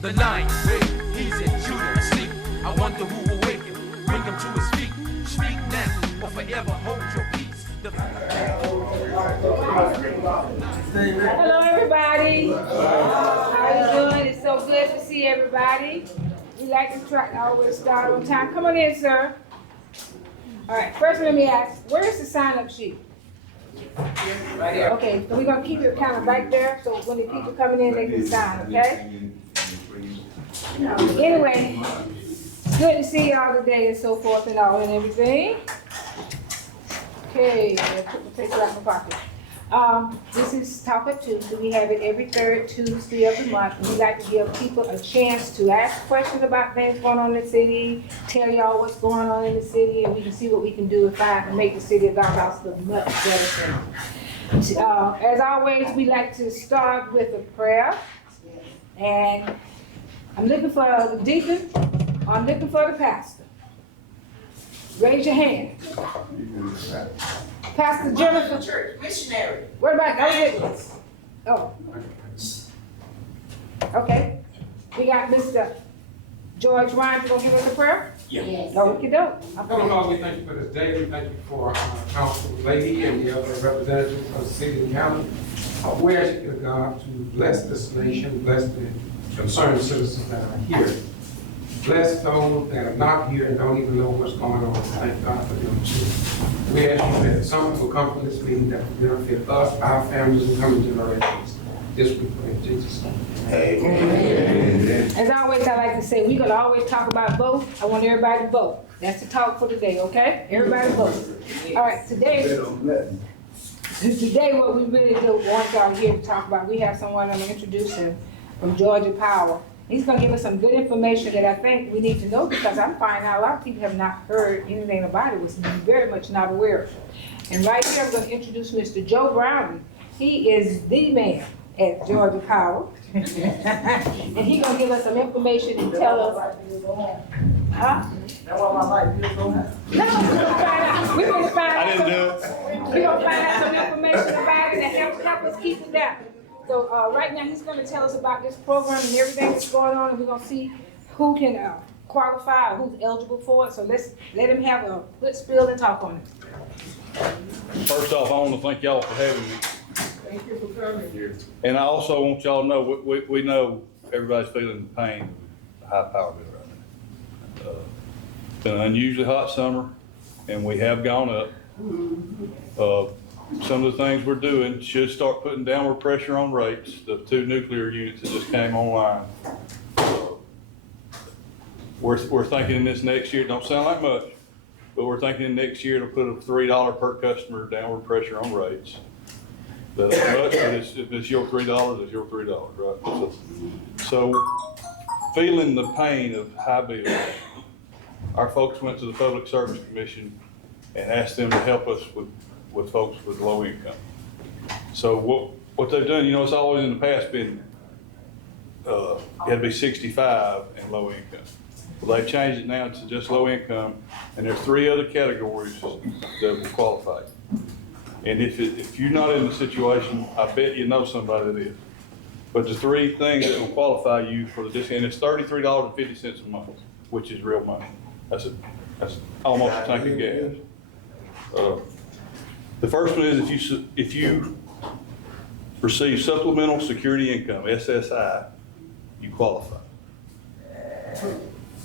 The lion, wait, he's in Judah asleep. I wonder who will wake him, bring him to his feet. Speak now, or forever hold your peace. Hello, everybody. How you doing? It's so good to see everybody. We like to try to always start on time. Come on in, sir. All right. First, let me ask, where's the sign-up sheet? Right here. Okay, so we're gonna keep it kind of right there, so when the people coming in, they can sign. Okay. Anyway, good to see y'all today and so forth and all and everything. Okay, I put the paper out my pocket. This is Topic Tuesday. We have it every third Tuesday of the month. We like to give people a chance to ask questions about things going on in the city, tell y'all what's going on in the city, and we can see what we can do to make the city of our house look much better. As always, we like to start with a prayer. And I'm looking for the deacon, or I'm looking for the pastor. Raise your hand. Pastor Jennifer. Church missionary. What about evangelist? Oh. Okay. We got Mr. George Ryan gonna give us a prayer? Yes. No, we can do. Heavenly Father, we thank you for this day. We thank you for our council lady and the other representatives of the city and county. We ask you, God, to bless this nation, bless the concerned citizens that are here. Bless those that are not here and don't even know what's going on. Thank God for them too. We ask you that something will come from this meeting that will benefit us, our families, and coming generations. This we pray in Jesus' name. Amen. As always, I like to say, we're gonna always talk about vote. I want everybody to vote. That's the talk for today, okay? Everybody vote. All right, today what we really do want y'all here to talk about, we have someone I'm gonna introduce him from Georgia Power. He's gonna give us some good information that I think we need to know, because I'm finding out a lot of people have not heard anything about it, was very much not aware of it. And right here, I'm gonna introduce Mr. Joe Brown. He is the man at Georgia Power. And he's gonna give us some information and tell us. Huh? That's why my life is so happy. No, we're gonna find out. I didn't do it. We're gonna find out some information about it and help us keep it down. So right now, he's gonna tell us about this program and everything that's going on, and we're gonna see who can qualify or who's eligible for it. So let's let him have a good spiel and talk on it. First off, I want to thank y'all for having me. Thank you for coming here. And I also want y'all to know, we know everybody's feeling the pain of the high power bill right now. It's been an unusually hot summer, and we have gone up. Some of the things we're doing should start putting downward pressure on rates. The 2 nuclear units that just came online. We're thinking in this next year, don't sound like much, but we're thinking in next year to put a $3 per customer downward pressure on rates. That ain't much, but if it's your $3, it's your $3, right? So feeling the pain of high bills, our folks went to the Public Service Commission and asked them to help us with folks with low income. So what they've done, it's always in the past been, you had to be 65 and low income. Well, they've changed it now to just low income, and there's 3 other categories that will qualify. And if you're not in the situation, I bet you know somebody that is. But the 3 things that will qualify you for the discount, and it's $33.50 a month, which is real money. That's almost a tank of gas. The first one is if you receive supplemental security income, SSI, you qualify.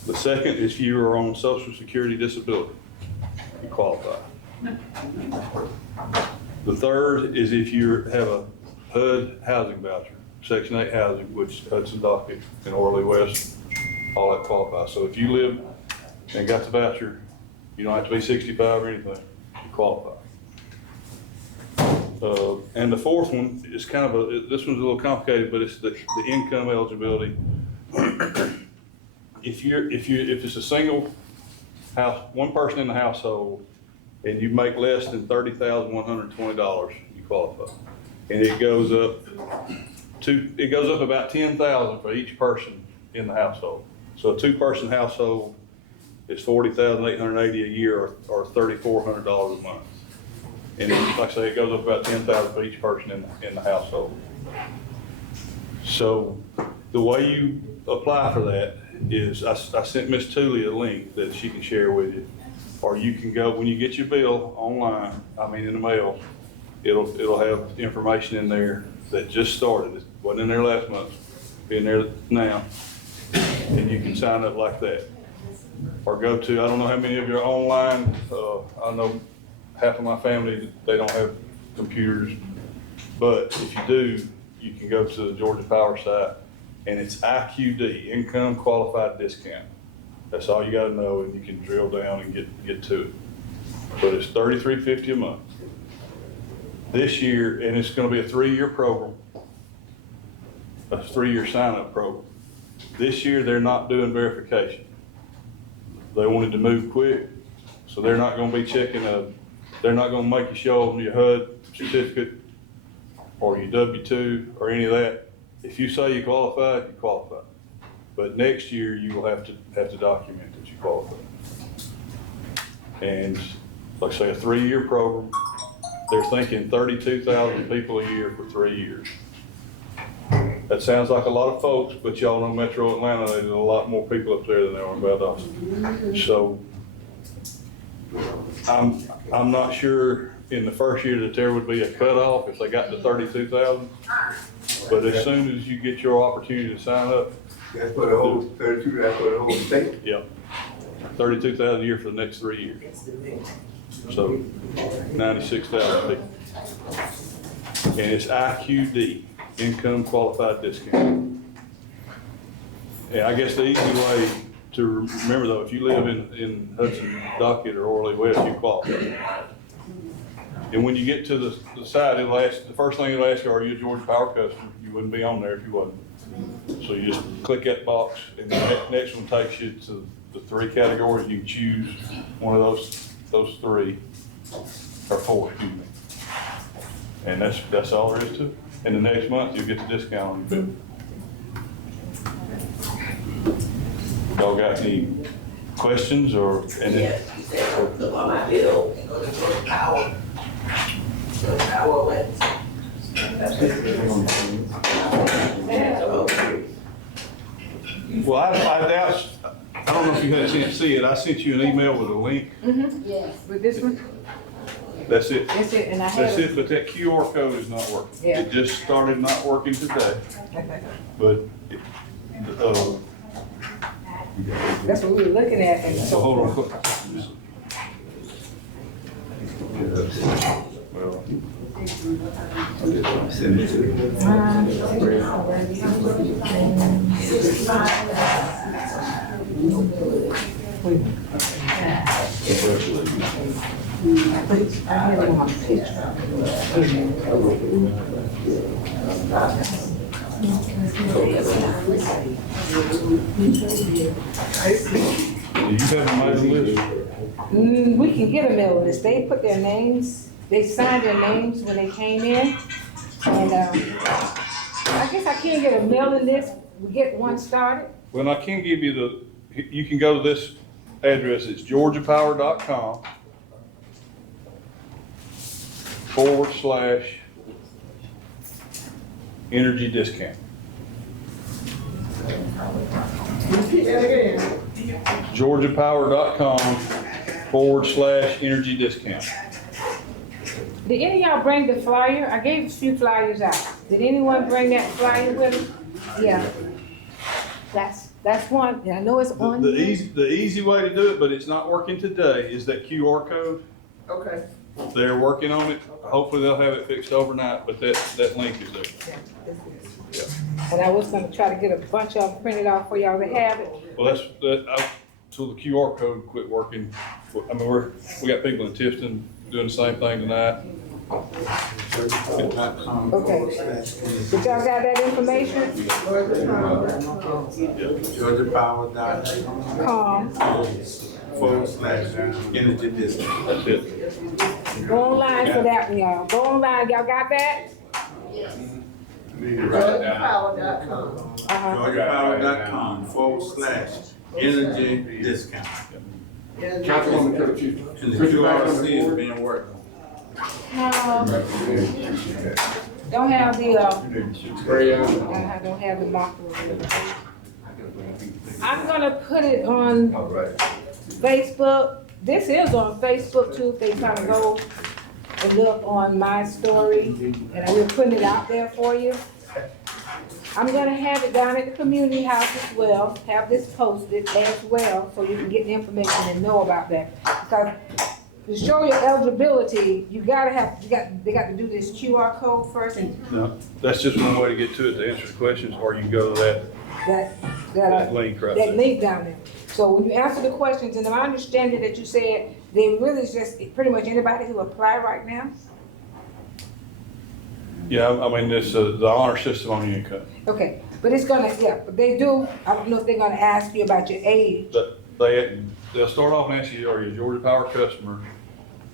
The second is if you are on Social Security disability, you qualify. The third is if you have a HUD housing voucher, Section 8 housing, which Hudson Docket and Orley West, all that qualifies. So if you live and got the voucher, you don't have to be 65 or anything, you qualify. And the fourth one is kind of this one's a little complicated, but it's the income eligibility. If it's a single house, one person in the household, and you make less than $30,120, you qualify. And it goes up about $10,000 for each person in the household. So a 2-person household is $40,880 a year, or $3,400 a month. And then, like I say, it goes up about $10,000 for each person in the household. So The way you apply for that is, I sent Miss TOOLEY a link that she can share with you. Or you can go, when you get your bill online, in the mail, it'll have information in there that just started. It wasn't in there last month, be in there now. And you can sign up like that. Or go to, I don't know how many of you are online. I know half of my family, they don't have computers. But if you do, you can go to the Georgia Power site, and it's IQD, Income Qualified Discount. That's all you gotta know, and you can drill down and get to it. But it's $33.50 a month. This year, and it's gonna be a 3-year program, a 3-year sign-up program. This year, they're not doing verification. They wanted to move quick, so they're not gonna be checking they're not gonna make you show them your HUD certificate or your W-2 or any of that. If you say you qualify, you qualify. But next year, you will have to document that you qualify. And like I say, a 3-year program, they're thinking 32,000 people a year for 3 years. That sounds like a lot of folks, but y'all know Metro Atlanta, there's a lot more people up there than there are in Valdosta. So I'm not sure in the first year that there would be a cutoff if they got to 32,000. But as soon as you get your opportunity to sign up. That's for the whole 32, that's for the whole state? Yep. 32,000 a year for the next 3 years. So 96,000 people. And it's IQD, Income Qualified Discount. And I guess the easy way to remember though, if you live in Hudson Docket or Orley West, you qualify. And when you get to the site, it'll ask, the first thing it'll ask you, are you a Georgia Power customer? You wouldn't be on there if you wasn't. So you just click that box, and the next one takes you to the 3 categories. You can choose one of those 3, or 4, excuse me. And that's all there is to it. And the next month, you'll get the discount on your bill. Y'all got any questions or? Yes, you said, look on my bill and go to Georgia Power. Georgia Power went. Well, I doubt, I don't know if you had a chance to see it. I sent you an email with a link. Yes. With this one? That's it. That's it, and I have. That's it, but that QR code is not working. Yeah. It just started not working today. But, That's what we were looking at. And so hold on. Well, Send it to you. I have it on my picture. do you have a mailing list? We can get a mailing list. They put their names, they signed their names when they came in. And I guess I can't get a mailing list. We get one started. Well, I can give you you can go to this address. It's georgiapower.com/energy discount. Repeat that again. georgiapower.com/energy discount. Did any of y'all bring the flyer? I gave a few flyers out. Did anyone bring that flyer with them? Yeah. That's one. I know it's on. The easy way to do it, but it's not working today, is that QR code. Okay. They're working on it. Hopefully they'll have it fixed overnight, but that link is there. And I was gonna try to get a bunch of them printed out for y'all to have it. Well, so the QR code quit working. I mean, we got people in Tifton doing the same thing tonight. Okay. But y'all got that information? georgiapower.com/energy discount. That's it. Go online for that one, y'all. Go online. Y'all got that? GeorgiaPower.com. georgiapower.com/energy discount. Councilwoman Curtis, And the QRC is being worked on. don't have the, Spray I don't have the marker. I'm gonna put it on All right. Facebook. This is on Facebook too, if they kind of go and look on my story, and we're putting it out there for you. I'm gonna have it down at the community house as well, have this posted as well, so you can get the information and know about that. Because to show your eligibility, they got to do this QR code first, and No, that's just one way to get to it, to answer the questions, or you can go to that link right that there. link down there. So when you answer the questions, and my understanding that you said, they really is just pretty much anybody who apply right now? Yeah, I mean, it's the honor system on your income. Okay, but it's gonna, yeah, but they do, I don't know if they're gonna ask you about your age. But they'll start off and ask you, are you a Georgia Power customer?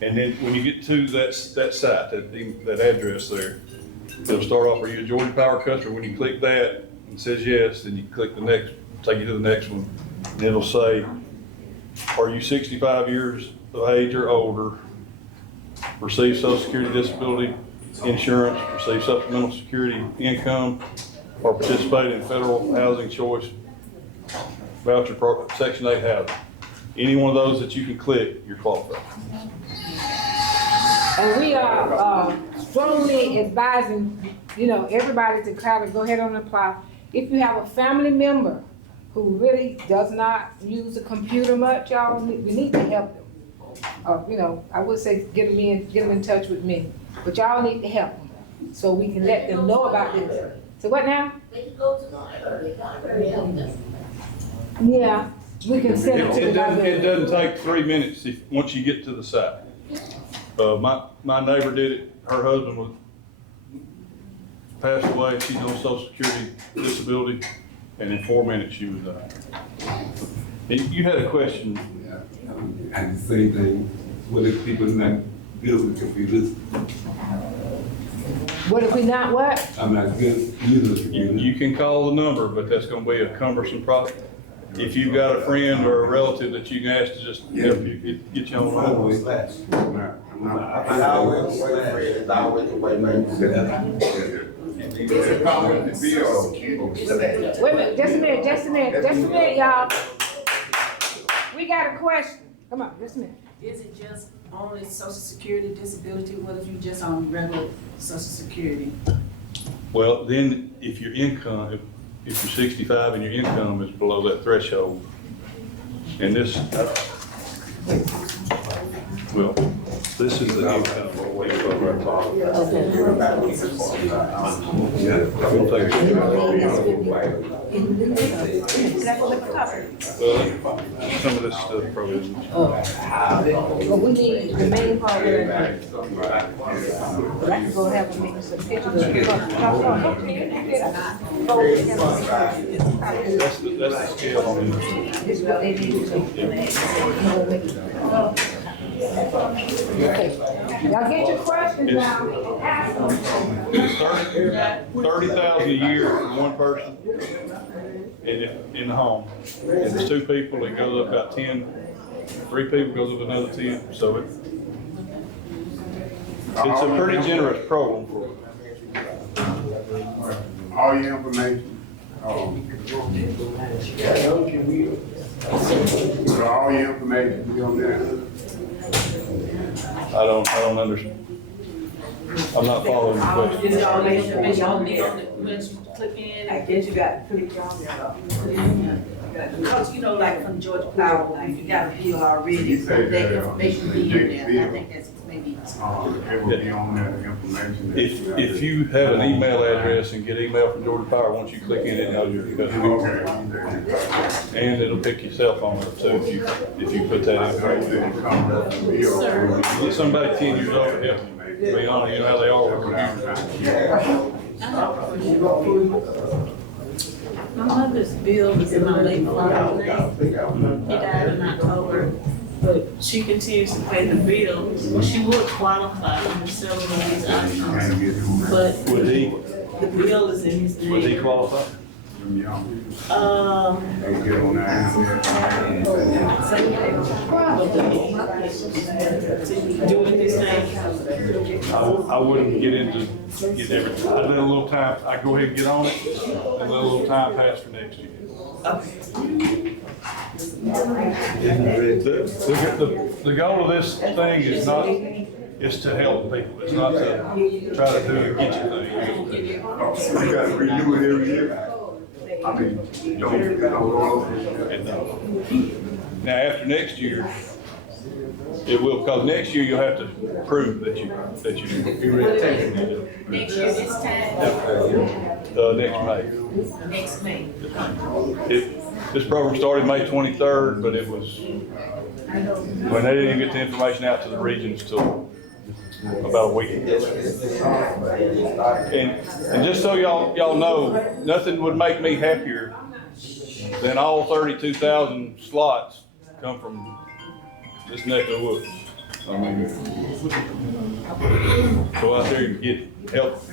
And then when you get to that site, that address there, they'll start off, are you a Georgia Power customer? When you click that, and it says yes, then you click the next, take you to the next one. And it'll say, are you 65 years of age or older? Receive Social Security disability insurance, receive supplemental security income, or participate in federal housing choice voucher program, Section 8 housing. Any one of those that you can click, you're qualified. And we are strongly advising, everybody to kind of go ahead and apply. If you have a family member who really does not use a computer much, y'all, we need to help them. I would say get them in touch with me, but y'all need to help them so we can let them know about this. So what now? They can go to the library, the library help them. Yeah, we can send it to the It library. doesn't take 3 minutes once you get to the site. My neighbor did it, her husband passed away, she's on Social Security disability, and in 4 minutes she was done. You had a question. And the same thing, what if people not good with computers? What if we not what? I'm not good using computers. You can call the number, but that's gonna be a cumbersome process. If you've got a friend or a relative that you can ask to just help you, get you on the line. I always wait for it, it's always the way, man. Wait a minute, just a minute, y'all. We got a question. Come on, just a minute. Is it just only social security disability? What if you just on regular social security? Well, then, if your income, if you're 65 and your income is below that threshold, and this, well, this is the income. We'll take it. Well, some of this stuff probably isn't. But we need the main part of it. But I can go have them make some pictures of the That's the scale on it. This is what they need to do. Okay. Y'all get your questions now and ask them. It's 30,000 a year for one person in the home. If it's 2 people, it goes up about 10. 3 people goes up another 10. So it's a pretty generous program for. All your information, so all your information be on there. I don't understand. I'm not following the question. Is all the information on there, once you click in? I guess you got to click on there. Because, like from Georgia Power, like you got a bill already, so that information be in there. I think that's maybe. It will be on there, the information. If you have an email address and get email from Georgia Power, once you click in, it knows your customer. Okay. And it'll pick your cell phone up too if you put that in. You get somebody 10 years old to help you. Be honest, you know how they are with computers. My mother's bill is in my late father's name. He died in October, but she continues to pay the bill. Well, she would qualify under several of these options, but Would he the bill is in his name. qualify? From y'all. They get on that. Doing this thing. I wouldn't get into, get everything. I'd let a little time, I'd go ahead and get on it, and let a little time pass for next year. The goal of this thing is not, is to help people. It's not to try to do and get you things. You gotta renew it every year. I mean, don't roll. Now, after next year, it will, because next year you'll have to prove that you Next year, this time, next May. next May. This program started May 23rd, but it was, when they didn't even get the information out to the regions till about a week ago. And just so y'all know, nothing would make me happier than all 32,000 slots come from this neck of the woods. I mean, go out there and help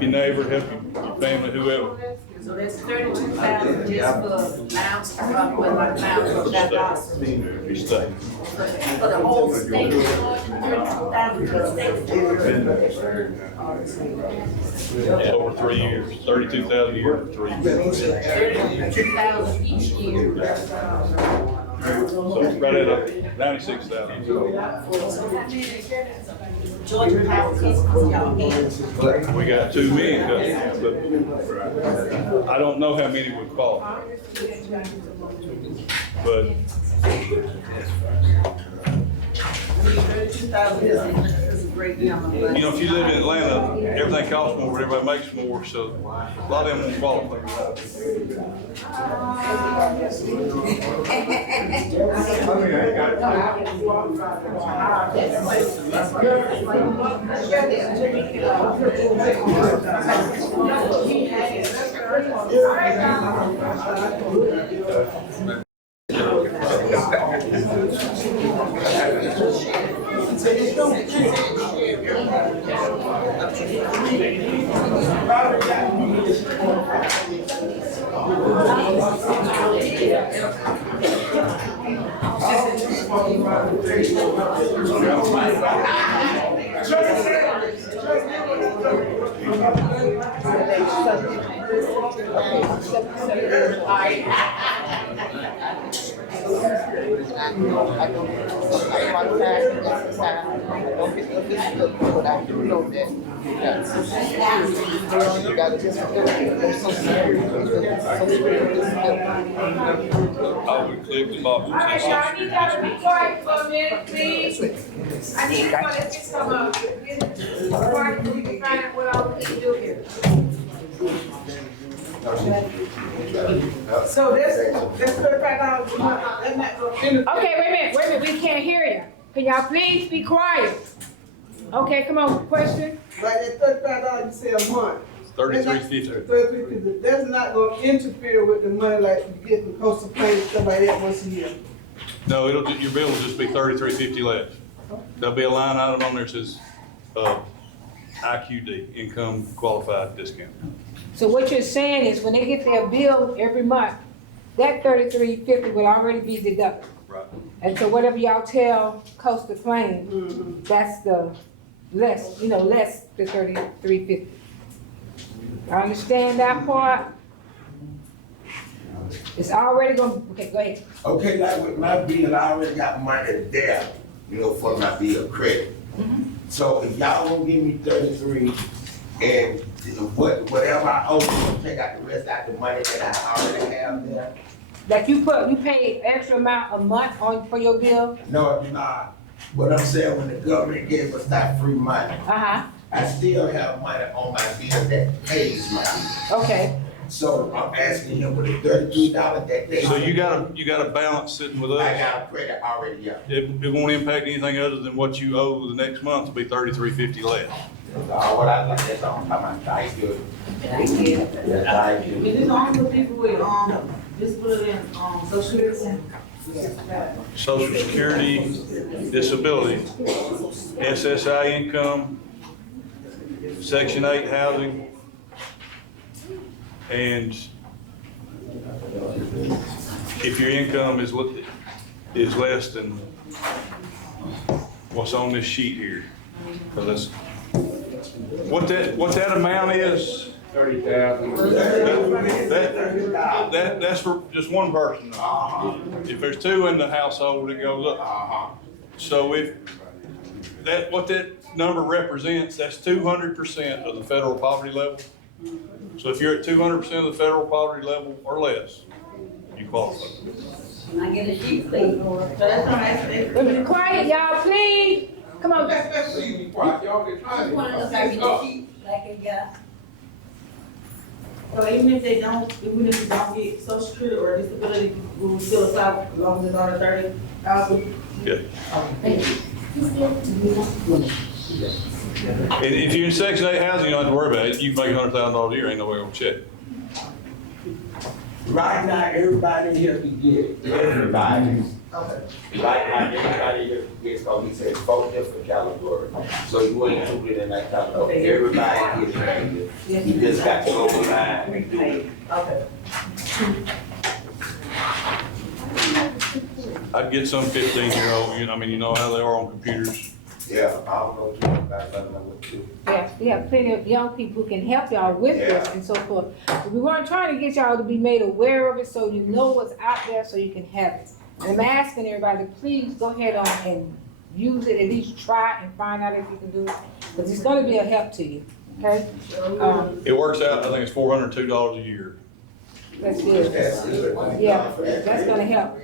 your neighbor, help your family, whoever. So that's 32,000 just for lounge, lounge, Your state. for the whole state, 32,000 for the state. Over 3 years, 32,000 a year for 3 years. 32,000 each year. So it's right at 96,000. Georgia Power is y'all in. We got 2 million customers, but I don't know how many would qualify. But 32,000 is a great number. you know, if you live in Atlanta, everything costs more, but everybody makes more, so a lot of them won't qualify. I would click the box and say I need y'all to be quiet for a minute, please. I need to let this come up. Quiet so we can find out what all we can do here. So that's $35 a month, that's not gonna Okay, wait a minute, we can't hear you. Can y'all please be quiet? Okay, come on, question? Like that $35 you say a month. $33.50. $33.50, that's not gonna interfere with the money like you get from coastal plain and stuff like that once a year. No, your bill will just be $33.50 less. There'll be a line item on there that says, IQD, income qualified discount. So what you're saying is when they get their bill every month, that $33.50 will already be deducted. Right. And so whatever y'all tell Coastal Plain, that's the less, less the $33.50. I understand that part. It's already gonna, okay, go ahead. Okay, like with my bill, I already got money there, for my bill credit. So if y'all gonna give me 33 and whatever I owe, you take out the rest out the money that I already have there? Like you pay extra amount a month for your bill? No, it's not. But I'm saying when the government gave us that free money, Uh-huh, I still have money on my bill that pays my bill. okay. So I'm asking him for the $33 that they. So you got a balance sitting with I us. got a credit already, yeah. It won't impact anything other than what you owe the next month will be $33.50 less. What I like, that's all I'm talking about, thank you. Yeah, thank you. It's only for people with, just put it in, social security. Social Security, disability, SSI income, Section 8 housing, and if your income is less than what's on this sheet here. So that's, what that amount is, 30,000. that's for just one person. If there's two in the household, it goes up. So if what that number represents, that's 200% of the federal poverty level. So if you're at 200% of the federal poverty level or less, you qualify. Can I get a sheet, please? Be quiet, y'all, please. Come on. Please be quiet, y'all get I just wanna know if I get a sheet like a guy. So even if they don't, even if you don't get social security or disability, we will still apply as long as it's under 30,000? Yeah. And if you're in Section 8 housing, you don't have to worry about it. You make $100,000 a year, ain't nobody gonna check. Right now, everybody here can get it, everybody. Okay. Right now, everybody here can get it, so he said 4 different categories. So you ain't included in that category, Okay. everybody gets it. You just got to go online and do it. Okay. I'd get some 15-year-old, you know how they are on computers. Yeah, I don't know too much about it, I don't know what to do. Yeah, we have plenty of young people who can help y'all with this and so forth. But we weren't trying to get y'all to be made aware of it so you know what's out there so you can have it. And I'm asking everybody, please go ahead on and use it, at least try and find out if you can do it. Because it's gonna be a help to you, okay? It works out, I think it's $402 a year. That's good. That's good. Yeah, that's gonna help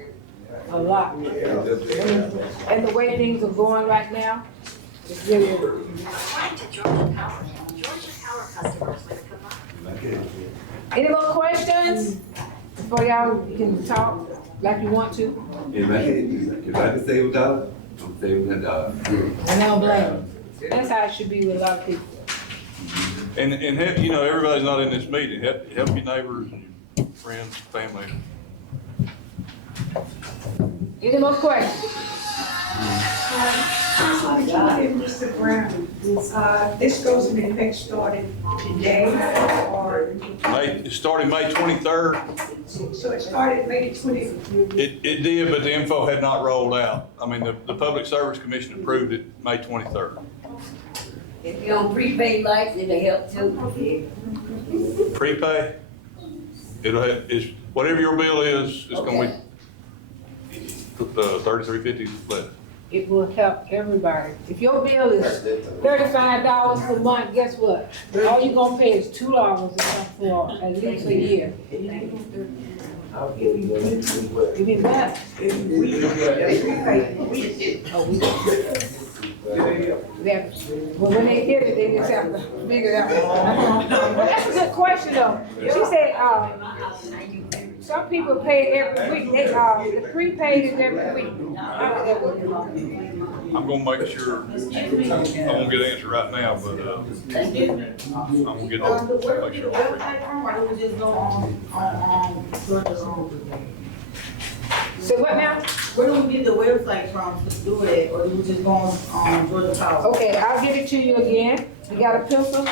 a lot. And the way things are going right now, it's really, According to Georgia Power customers with combined. any more questions? Before y'all can talk like you want to? If I can save a dollar, I'm saving a dollar. And I don't blame them. That's how it should be with a lot of people. And help, everybody's not in this meeting. Help your neighbors and your friends, family. Any more questions? Mr. Brown, this goes in effect starting today, or, It started May 23rd. so it started May 20th. It did, but the info had not rolled out. The Public Service Commission approved it May 23rd. If you don't prepaid lights, it'll help too. Prepay, whatever your bill is, it's gonna be $33.50 less. It will help everybody. If your bill is $35 per month, guess what? All you're gonna pay is $2 or something for at least a year. You mean what? Yeah. Well, when they get it, they just have to figure it out. Well, that's a good question though. She said, some people pay every week. The prepaid is every week. I'm gonna make sure, I won't get an answer right now, but, I'm gonna get that, Where do make we sure. get the website from, or do we just go on Georgia's So what now? Where do we get the website from to do it, or do we just go on Georgia Power? Okay, I'll give it to you again. You got a pencil?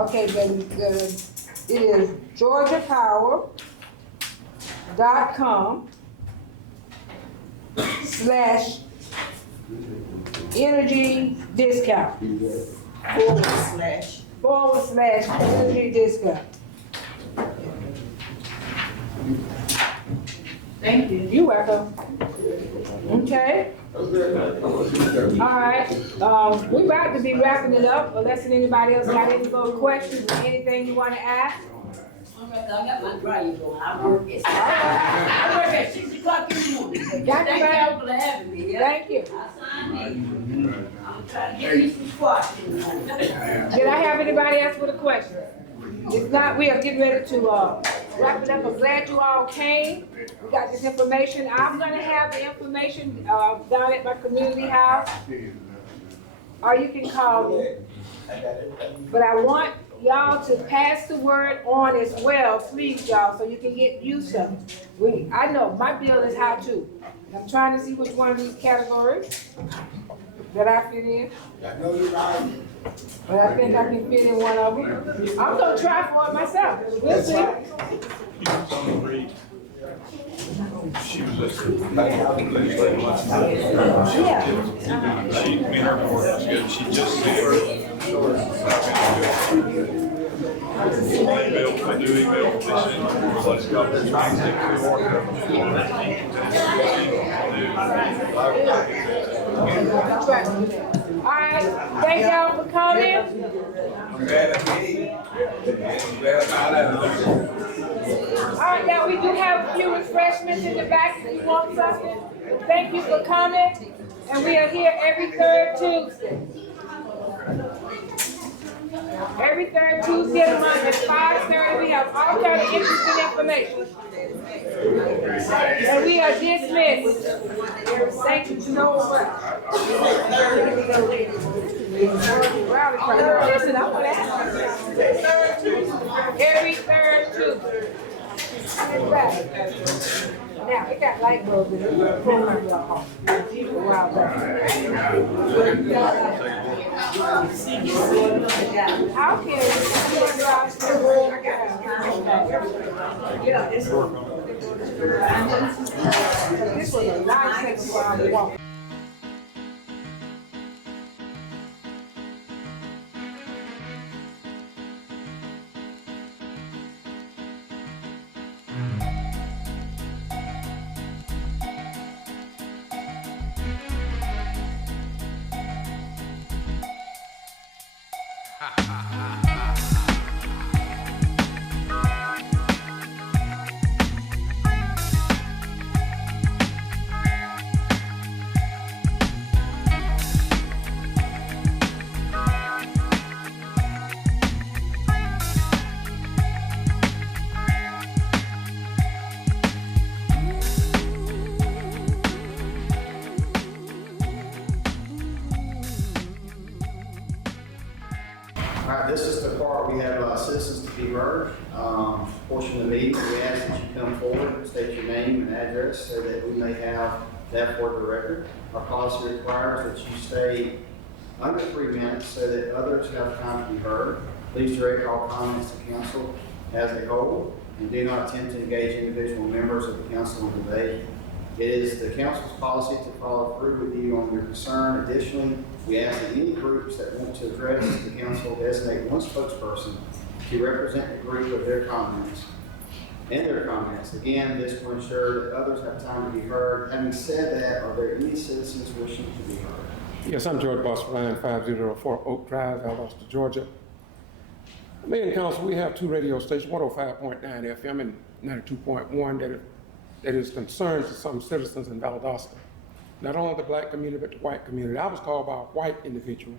Okay, it is georgiapower.com/energy discount. /energy discount. Thank you. You're welcome. Okay. All right, we're about to be wrapping it up, unless anybody else got any more questions or anything you want to ask. I got my dryer going. I work at 6 o'clock in the morning. Got you, Thank ma'am. you for having me. Yeah? Thank you. I signed in. I'm trying to get me some squash in the morning. Did I have anybody else with a question? If not, we are getting ready to wrap it up. I'm glad you all came. We got this information. I'm gonna have the information down at my community house. Or you can call me. But I want y'all to pass the word on as well, please, y'all, so you can get used to it. I know my bill is high too. I'm trying to see which one of these categories that I fit in. I know you're right. But I think I can fit in one of them. I'm gonna try for it myself. We'll see. Something to read. legislative lunch. She, me and her been working together. She just said, email, I do email, they send let's go. All right, thank y'all for coming. All right, now we do have a few refreshments in the back if you want something. Thank you for coming, and we are here every third Tuesday. Every third Tuesday of the month at 5:30, we have all kinds of interesting information. And we are dismissed. Thank you so much. Listen, I want to ask you. Every third Tuesday. Now, it got light bulbs in it. Program a while back. How can this was a nice walk. This is the part we have citizens to be heard. Portion of the meeting, we ask that you come forward, state your name and address so that we may have that for the record. Our policy requires that you stay under 3 minutes so that others have time to be heard. Please direct all comments to council as a whole and do not attempt to engage individual members of the council in debate. It is the council's policy to follow through with you on your concern. Additionally, we ask that any groups that want to address the council designate one spokesperson to represent the group of their comments. Again, this will ensure that others have time to be heard. Having said that, are there any citizens wishing to be heard? Yes, I'm George Boston, 5004 Oak Drive, Valdosta, Georgia. Mayor and council, we have 2 radio stations, 105.9 FM and 92.1 that is concerned to some citizens in Valdosta. Not only the black community, but the white community. I was called by a white individual,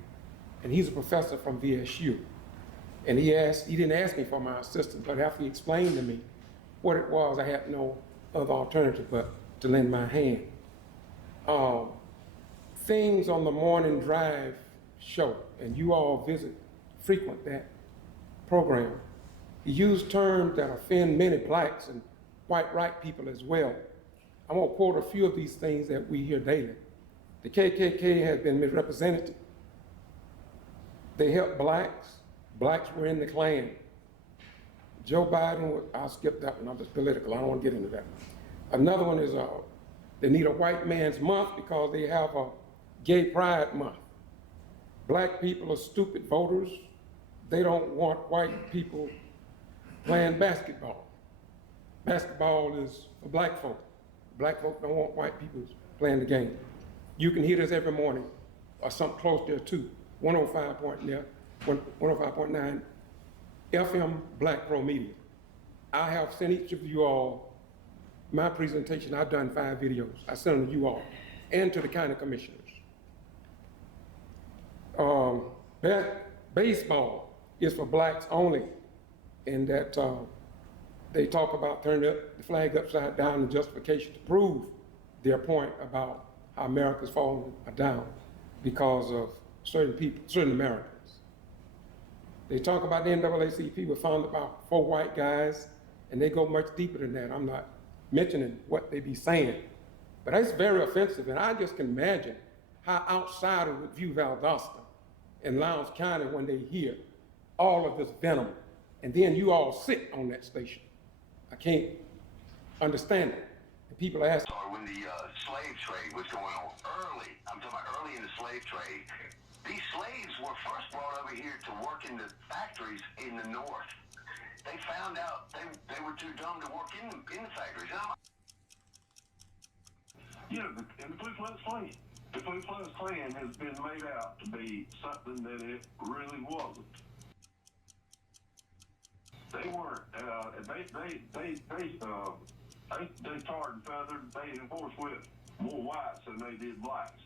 and he's a professor from VSU. And he didn't ask me for my assistance, but after he explained to me what it was, I had no other alternative but to lend my hand. Things on the morning drive show, and you all frequent that program. He used terms that offend many blacks and white right people as well. I'm gonna quote a few of these things that we hear daily. The KKK has been misrepresented. They help blacks. Blacks were in the Klan. Joe Biden, I'll skip that one, I'm just political, I don't want to get into that. Another one is they need a white man's month because they have a gay pride month. Black people are stupid voters. They don't want white people playing basketball. Basketball is for black folk. Black folk don't want white people playing the game. You can hear this every morning, or something close there too. 105.9 FM Black Pro Media. I have sent each of you all my presentation. I've done 5 videos. I sent them to you all and to the county commissioners. Baseball is for blacks only, and that they talk about turning the flag upside down in justification to prove their point about how America's fallen down because of certain people, certain Americans. They talk about the NAACP was founded by 4 white guys, and they go much deeper than that. I'm not mentioning what they be saying, but that's very offensive, and I just can imagine how outsiders would view Valdosta and Lowndes County when they hear all of this venom, and then you all sit on that station. I can't understand it. And people are asking. Sorry, when the slave trade was going on early, I'm talking about early in the slave trade, these slaves were first brought over here to work in the factories in the north. They found out they were too dumb to work in the factories. Yeah, and the Ku Klux Klan. The Ku Klux Klan has been made out to be something that it really wasn't. They weren't. They tarred and feathered. They enforced with more whites than they did blacks.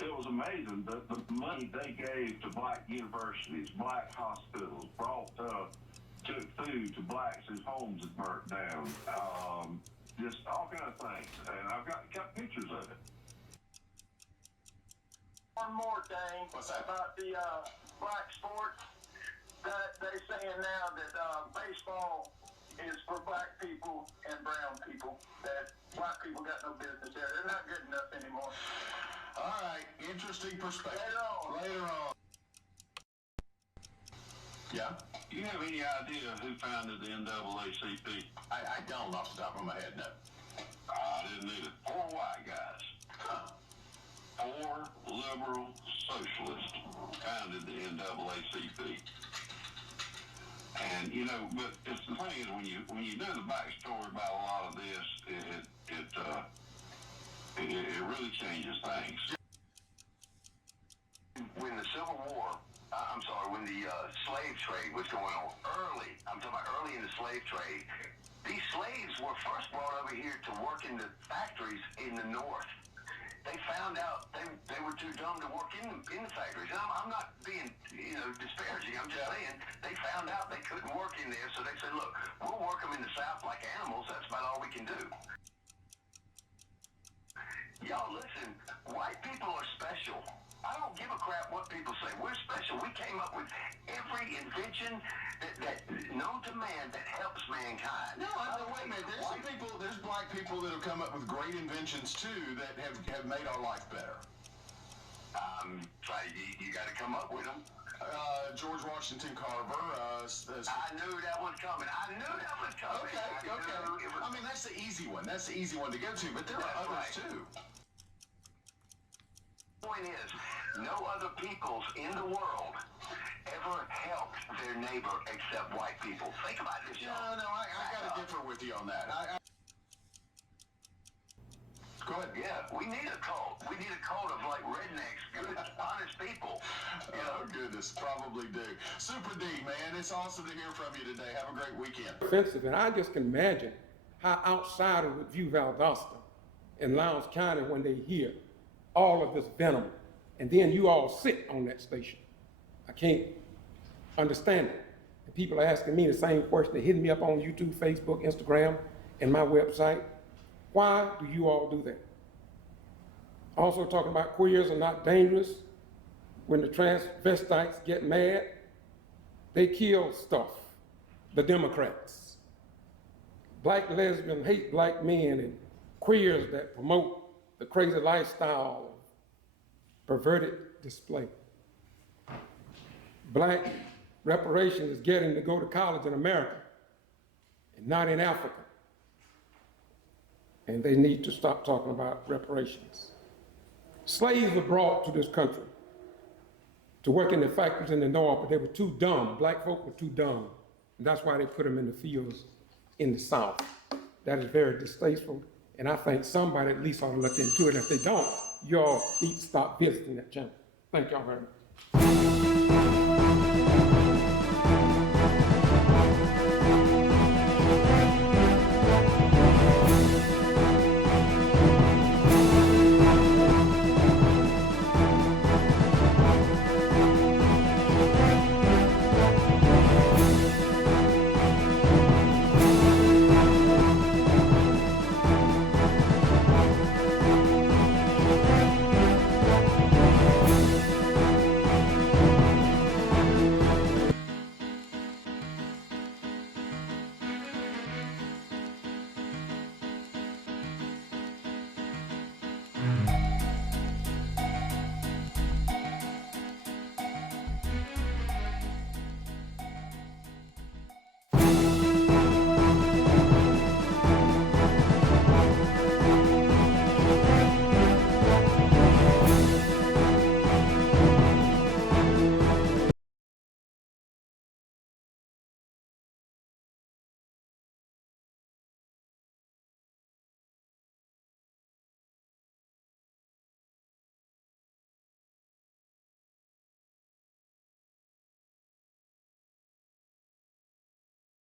It was amazing the money they gave to black universities, black hospitals, took food to blacks whose homes had burnt down. Just all kind of things. And I've got pictures of it. One more thing. What's that? About the black sport. That they saying now that baseball is for black people and brown people. That black people got no business there. They're not good enough anymore. All right, interesting perspective. Later on. Yeah. You have any idea who founded the NAACP? I don't off the top of my head, no. I didn't either. 4 white guys. Huh. 4 liberal socialists founded the NAACP. And but it's the thing is when you know the backstory about a lot of this, it really changes things. When the Civil War, when the slave trade was going on early, I'm talking about early in the slave trade, these slaves were first brought over here to work in the factories in the north. They found out they were too dumb to work in the factories. And I'm not being, disparaging. I'm just saying they found out they couldn't work in there, so they said, look, we'll work them in the South like animals. That's about all we can do. Y'all listen, white people are special. I don't give a crap what people say. We're special. We came up with every invention that known to man that helps mankind. No, wait a minute. There's black people that have come up with great inventions too that have made our life better. You got to come up with them. George Washington Carver. I knew that was coming. Okay. I mean, that's the easy one. That's the easy one to go to, but there are others too. Point is, no other peoples in the world ever helped their neighbor except white people. Think about this, y'all. No, I got to differ with you on that. Go ahead. Yeah, we need a cult. We need a cult of like rednecks, good, honest people. Oh, goodness, probably do. Super D, man, it's awesome to hear from you today. Have a great weekend. Offensive, and I just can imagine how outsiders would view Valdosta and Lowndes County when they hear all of this venom, and then you all sit on that station. I can't understand it. And people are asking me the same question. They're hitting me up on YouTube, Facebook, Instagram, and my website. Why do you all do that? Also talking about queers are not dangerous. When the transvestites get mad, they kill stuff, the Democrats. Black lesbians hate black men, and queers that promote the crazy lifestyle of perverted display. Black reparation is getting to go to college in America and not in Africa. And they need to stop talking about reparations. Slaves were brought to this country to work in the factories in the north, but they were too dumb. Black folk were too dumb. And that's why they put them in the fields in the south. That is very distasteful. And I think somebody at least ought to look into it. If they don't, y'all need to stop visiting that channel. Thank y'all very much.